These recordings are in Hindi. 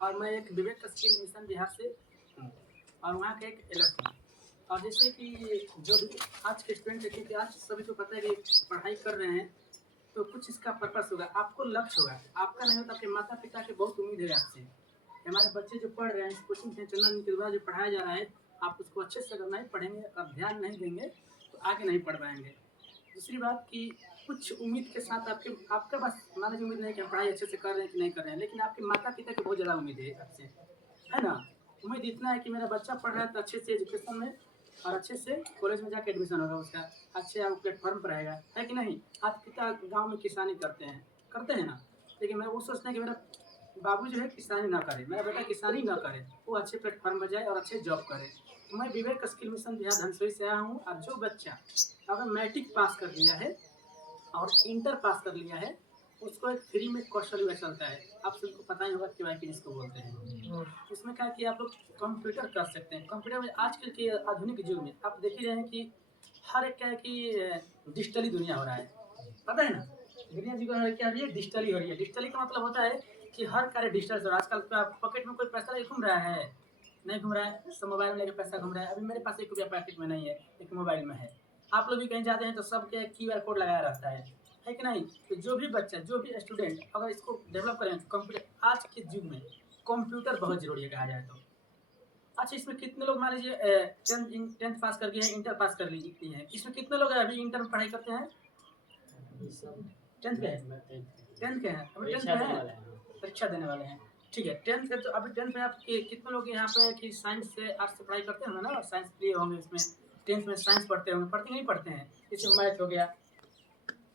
और मैं एक विवेक स्किल मिशन बिहार से हूँ और वहाँ का एक एलएफ हूँ। और जैसे कि जो भी आज के स्टूडेंट है, क्योंकि आज सभी को पता है कि पढ़ाई कर रहे हैं, तो कुछ इसका पर्पस होगा, आपको लक्ष्य होगा, आपका नहीं होता, आपके माता पिता की बहुत उम्मीद है आपसे। हमारे बच्चे जो पढ़ रहे हैं इस कोचिंग सेंटर के द्वारा जो पढ़ाया जा रहा है, आप उसको अच्छे से अगर नहीं पढ़ेंगे और ध्यान नहीं देंगे तो आगे नहीं पढ़ पाएंगे। दूसरी बात कि कुछ उम्मीद के साथ आपका बस मान लीजिए उम्मीद नहीं कि हम पढ़ाई अच्छे से कर रहे हैं कि नहीं कर रहे हैं, लेकिन आपके माता पिता की बहुत ज़्यादा उम्मीद है आपसे, है ना। उम्मीद इतना है कि मेरा बच्चा पढ़ रहा है तो अच्छे से एजुकेशन में और अच्छे से कॉलेज में जाकर एडमिशन होगा उसका, अच्छे प्लेटफॉर्म पर रहेगा, है कि नहीं। आप पिता गाँव में किसानी करते हैं ना, लेकिन मैं वो सोचते हैं कि मेरा बाबू जो है किसानी ना करे, मेरा बेटा किसानी ना करे, वो अच्छे प्लेटफॉर्म पर जाए और अच्छे जॉब करे। तो मैं विवेक स्किल मिशन बिहार धनसोई से आया हूँ। और जो बच्चा अगर मैट्रिक पास कर लिया है और इंटर पास कर लिया है, उसको एक फ्री में कौशल विकास चलता है। आप सबको पता ही होगा केवाईसी जिसको बोलते हैं। उसमें क्या है कि आप लोग कंप्यूटर कर सकते हैं। कंप्यूटर में आजकल के आधुनिक युग में आप देख ही रहे हैं कि हर एक क्या है कि डिजिटली दुनिया हो रहा है, पता है ना। दुनिया जी क्या हो रही है, डिजिटली हो रही है। डिजिटली का मतलब होता है कि हर कार्य डिजिटल से हो रहा है। आजकल पॉकेट में कोई पैसा नहीं घूम रहा है, नहीं घूम रहा है, सब मोबाइल में लेके पैसा घूम रहा है। अभी मेरे पास 1 रुपया पैकेट में नहीं है, एक मोबाइल में है। आप लोग भी कहीं जाते हैं तो सबके QR कोड लगाया रहता है कि नहीं। तो जो भी बच्चा, जो भी स्टूडेंट अगर इसको डेवलप करें तो कंप्यूटर आज के युग में कंप्यूटर बहुत जरूरी है कहा जाए तो। अच्छा, इसमें कितने लोग मान लीजिए टेंथ पास कर गए हैं, इंटर पास कर ली है, इसमें कितने लोग अभी इंटर में पढ़ाई करते हैं? टेंथ के हैं, टेंथ के हैं, अभी टेंथ में है, परीक्षा देने वाले हैं। ठीक है, टेंथ के तो अभी टेंथ में आप कितने लोग यहाँ पे कि साइंस से आर्ट्स से पढ़ाई करते होंगे ना, साइंस लिए होंगे इसमें, टेंथ में साइंस पढ़ते होंगे, पढ़ते नहीं पढ़ते हैं, इसमें मैथ हो गया,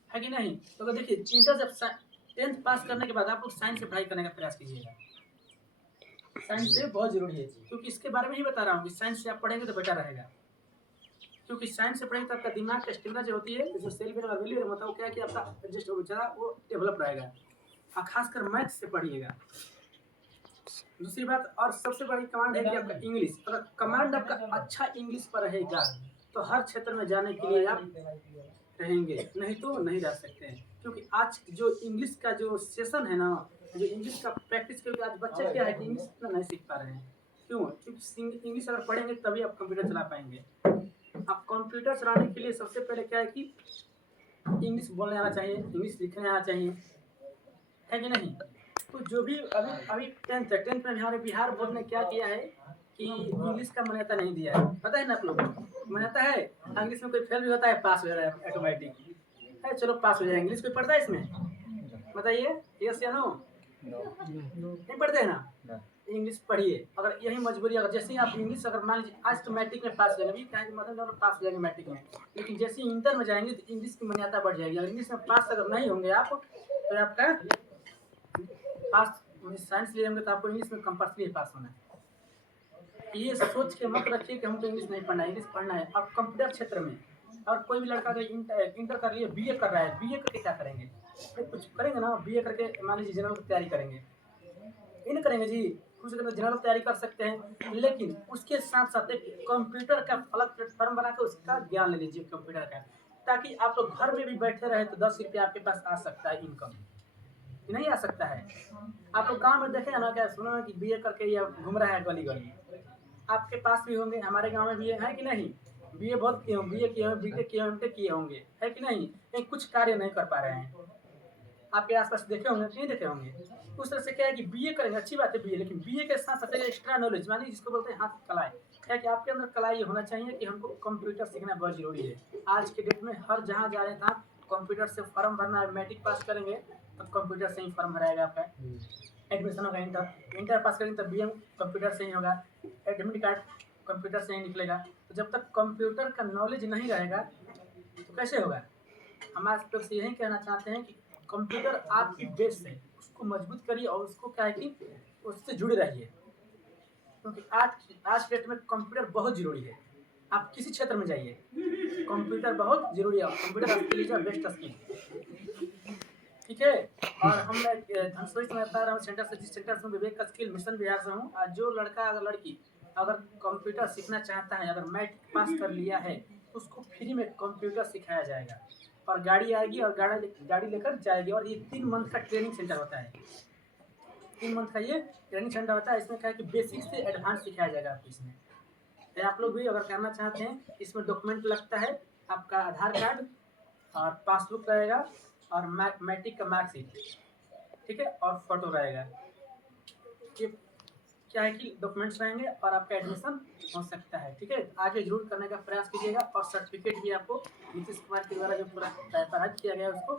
है कि नहीं। तो देखिए इंटर जब टेंथ पास करने के बाद आप लोग साइंस से पढ़ाई करने का प्रयास कीजिएगा। साइंस से बहुत जरूरी है, क्योंकि इसके बारे में ही बता रहा हूँ कि साइंस से आप पढ़ेंगे तो बेटर रहेगा। क्योंकि साइंस से पढ़ेंगे तो आपका दिमाग का स्टेमिना जो होती है, जो सेल और वैल्यू मतलब क्या है कि आपका एडजस्ट हो जाएगा, वो डेवलप रहेगा। और खासकर मैथ से पढ़िएगा। दूसरी बात और सबसे बड़ी कमांड है कि आपका इंग्लिश, अगर कमांड आपका अच्छा इंग्लिश पर रहेगा तो हर क्षेत्र में जाने के लिए आप रहेंगे, नहीं तो नहीं रह सकते हैं। क्योंकि आज जो इंग्लिश का जो सेशन है ना, जो इंग्लिश का प्रैक्टिस, क्योंकि आज बच्चे क्या है कि इंग्लिश इतना नहीं सीख पा रहे हैं। क्यों? क्योंकि इंग्लिश अगर पढ़ेंगे तभी आप कंप्यूटर चला पाएंगे। आप कंप्यूटर चलाने के लिए सबसे पहले क्या है कि इंग्लिश बोलने आना चाहिए, इंग्लिश लिखने आना चाहिए, है कि नहीं। तो जो भी अभी अभी टेंथ में हमारे बिहार बोर्ड ने क्या किया है कि इंग्लिश का मान्यता नहीं दिया है, पता है ना आप लोग मान्यता है। इंग्लिश में कोई फेल भी होता है पास हो जाता है ऑटोमेटिक, है चलो पास हो जाए। इंग्लिश कोई पढ़ता है इसमें, बताइए यस या नो। नहीं पढ़ते हैं ना। इंग्लिश पढ़िए, अगर यही मजबूरी, अगर जैसे ही आप इंग्लिश अगर मान लीजिए आज तो मैट्रिक में पास हो जाएंगे, अभी क्या है कि मतलब पास हो जाएंगे मैट्रिक में, लेकिन जैसे ही इंटर में जाएंगे तो इंग्लिश की मान्यता बढ़ जाएगी। अगर इंग्लिश में पास अगर नहीं होंगे आप तो आपका पास, साइंस लिए होंगे तो आपको इंग्लिश में कंपल्सरी पास होना है। ये सोच के मत रखिए कि हमको इंग्लिश नहीं पढ़ना है, इंग्लिश पढ़ना है। और कंप्यूटर क्षेत्र में और कोई भी लड़का अगर इंटर कर लिए, बीए कर रहा है, बीए करके क्या करेंगे? कुछ करेंगे ना, बीए करके मान लीजिए जनरल की तैयारी करेंगे, ये नहीं करेंगे जी। कुछ जनरल तैयारी कर सकते हैं, लेकिन उसके साथ साथ एक कंप्यूटर का अलग प्लेटफॉर्म बना के उसका ज्ञान ले लीजिए कंप्यूटर का, ताकि आप लोग घर में भी बैठे रहे तो 10 रुपया आपके पास आ सकता है इनकम, नहीं आ सकता है। आप लोग गांव में देखे ना, क्या सुना कि बीए करके ये घूम रहा है गली गली, आपके पास भी होंगे, हमारे गांव में भी है कि नहीं। बीए बहुत किए होंगे, बीए किए होंगे, बीटेक किए होंगे, किए होंगे, है कि नहीं, लेकिन कुछ कार्य नहीं कर पा रहे हैं। आपके आसपास देखे होंगे नहीं देखे होंगे। उस तरह से क्या है कि बीए करेंगे, अच्छी बात है बीए, लेकिन बीए के साथ साथ एक्स्ट्रा नॉलेज मानी जिसको बोलते हैं हाथ की कलाई, क्या कि आपके अंदर कला ये होना चाहिए कि हमको कंप्यूटर सीखना बहुत जरूरी है। आज के डेट में हर जहाँ जा रहे था कंप्यूटर से फॉर्म भरना है, मैट्रिक पास करेंगे तो कंप्यूटर से ही फॉर्म भराएगा आपका, एडमिशन होगा। इंटर पास करेंगे तो BM कंप्यूटर से ही होगा, एडमिट कार्ड कंप्यूटर से ही निकलेगा। तो जब तक कंप्यूटर का नॉलेज नहीं रहेगा तो कैसे होगा। हम आज तक से यही कहना चाहते हैं कि कंप्यूटर आपकी बेस है, उसको मजबूत करिए और उसको क्या है कि उससे जुड़े रहिए, क्योंकि आज डेट में कंप्यूटर बहुत जरूरी है। आप किसी क्षेत्र में जाइए, कंप्यूटर बहुत जरूरी है। Computer skill is best skill, ठीक है। और हम धनसोई से मैं बता रहा हूँ सेंटर से, जिस सेंटर से विवेक स्किल मिशन बिहार से हूँ। और जो लड़का अगर लड़की अगर कंप्यूटर सीखना चाहता है, अगर मैट्रिक पास कर लिया है, उसको फ्री में कंप्यूटर सिखाया जाएगा और गाड़ी आएगी और गाड़ी लेकर जाएगी। और ये 3 मंथ का ट्रेनिंग सेंटर होता है, 3 मंथ का ये ट्रेनिंग सेंटर होता है। इसमें क्या है कि बेसिक से एडवांस सिखाया जाएगा आपको इसमें। तो आप लोग भी अगर करना चाहते हैं, इसमें डॉक्यूमेंट लगता है, आपका आधार कार्ड और पासबुक रहेगा और मैट्रिक का मार्कशीट, ठीक है, और फोटो रहेगा। ये क्या है कि डॉक्यूमेंट्स रहेंगे और आपका एडमिशन हो सकता है, ठीक है। आगे जरूर करने का प्रयास कीजिएगा और सर्टिफिकेट भी आपको नीतीश कुमार के द्वारा जो पूरा पढ़ाई किया गया है उसको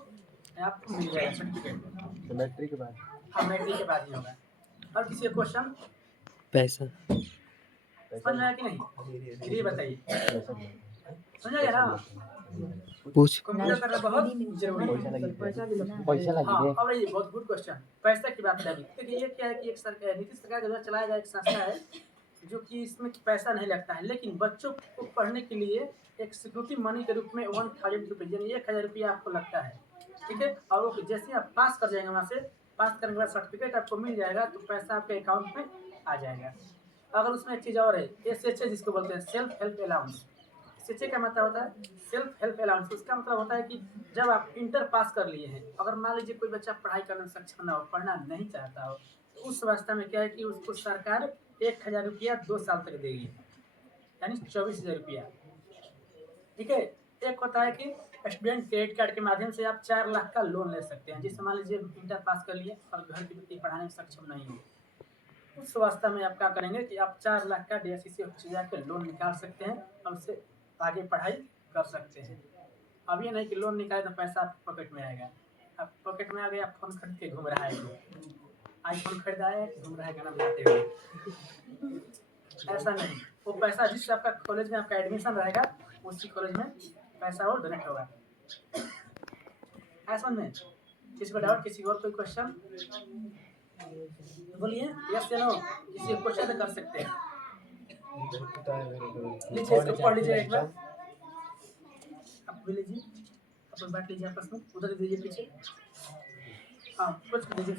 आपको मिल जाएगा सर्टिफिकेट। तो मैट्रिक के बाद? हाँ, मैट्रिक के बाद ही होगा। और किसी क्वेश्चन पैसा समझ में आया कि नहीं, ये बताइए। समझ गया ना? पूछ कंप्यूटर करना बहुत जरूरी है। पैसा हाँ, लगी अब ये बहुत गुड क्वेश्चन, पैसा की बात लगी। देखिए ये क्या है कि एक सरकार, नीतीश सरकार के द्वारा चलाया गया एक संस्था है जो कि इसमें पैसा नहीं लगता है, लेकिन बच्चों को पढ़ने के लिए एक सिक्योरिटी मनी के रूप में 1000 रुपये यानी 1000 रुपया आपको लगता है, ठीक है। और वो जैसे आप पास कर जाएंगे, वहाँ से पास करने के बाद सर्टिफिकेट आपको मिल जाएगा, तो पैसा आपके अकाउंट में आ जाएगा। अगर उसमें एक चीज़ और है, SHA जिसको बोलते हैं, सेल्फ हेल्प अलाउंस। SHA का मतलब होता है सेल्फ हेल्प अलाउंस। उसका मतलब होता है कि जब आप इंटर पास कर लिए हैं, अगर मान लीजिए कोई बच्चा पढ़ाई करने में सक्षम ना हो, पढ़ना नहीं चाहता हो, तो उस अवस्था में क्या है कि उसको सरकार 1000 रुपया 2 साल तक देगी, यानी 24,000 रुपया, ठीक है। एक होता है कि स्टूडेंट क्रेडिट कार्ड के माध्यम से आप 4 लाख का लोन ले सकते हैं। जिससे मान लीजिए इंटर पास कर लिए और घर की बेटी पढ़ाने में सक्षम नहीं हो, उस अवस्था में आप क्या करेंगे कि आप 4 लाख का DSCC ऑफिस से जाकर लोन निकाल सकते हैं और उससे आगे पढ़ाई कर सकते हैं। अब ये नहीं कि लोन निकाले तो पैसा आपके पॉकेट में आएगा। आप पॉकेट में आ गया, आप फोन खरीद के घूम रहा है, आईफोन खरीदा है, घूम रहा है गाना बजाते हुए। ऐसा नहीं, वो पैसा जिससे आपका कॉलेज में आपका एडमिशन रहेगा, उसी कॉलेज में पैसा वो डोनेट होगा। ऐसा नहीं, किसी को डाउट, किसी और कोई क्वेश्चन बोलिए, यस या नो। किसी क्वेश्चन तो कर सकते हैं, लीजिए इसको पढ़ लीजिए एक बार, आप भी लीजिए, आप लोग बांट लीजिए आपस में, उधर दीजिए पीछे, हाँ कुछ दीजिए।